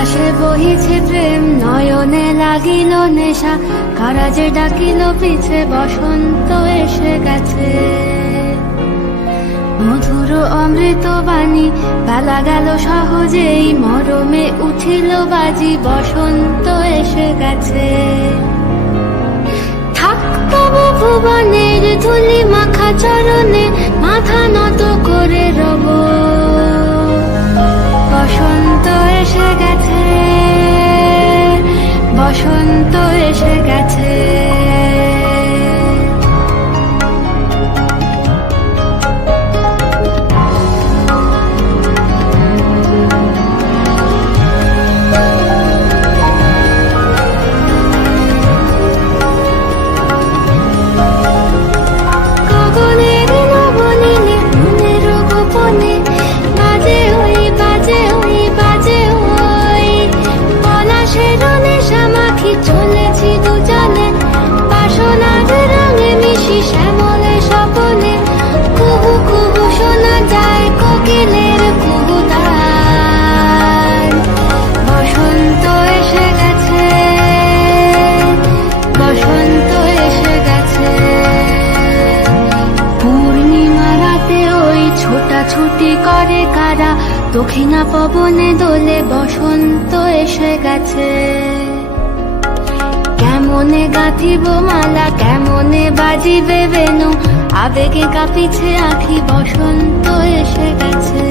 বাতাসে বহিছে প্রেম, নয়নে লাগিল নেশা, কারা যে ডাকিল পিছে, বসন্ত এসে গেছে। মধুর অমৃত বাণী, বেলা গেল সহজেই, মরমে উঠিল বাজি, বসন্ত এসে গেছে। থাক তবু ভুবনের ধুলি মাখা চরণে, মাথা নত করে রব। বসন্ত এসে গেছে, বসন্ত এসে গেছে। চলেছি দুজনে বাসনার রঙে মিশি, শ্যামলে স্বপনে কুহু কুহু শোনা যায় কোকিলের কুহুতান। বসন্ত এসে গেছে, বসন্ত এসে গেছে। পূর্ণিমা রাতে ওই ছোটাছুটি করে কারা, দক্ষিণা পবনে দোলে, বসন্ত এসে গেছে। কেমনে গাঁথিব মালা, কেমনে বাজিবে বেনু, আবেগে কাঁপিছে আঁখি, বসন্ত এসে গেছে।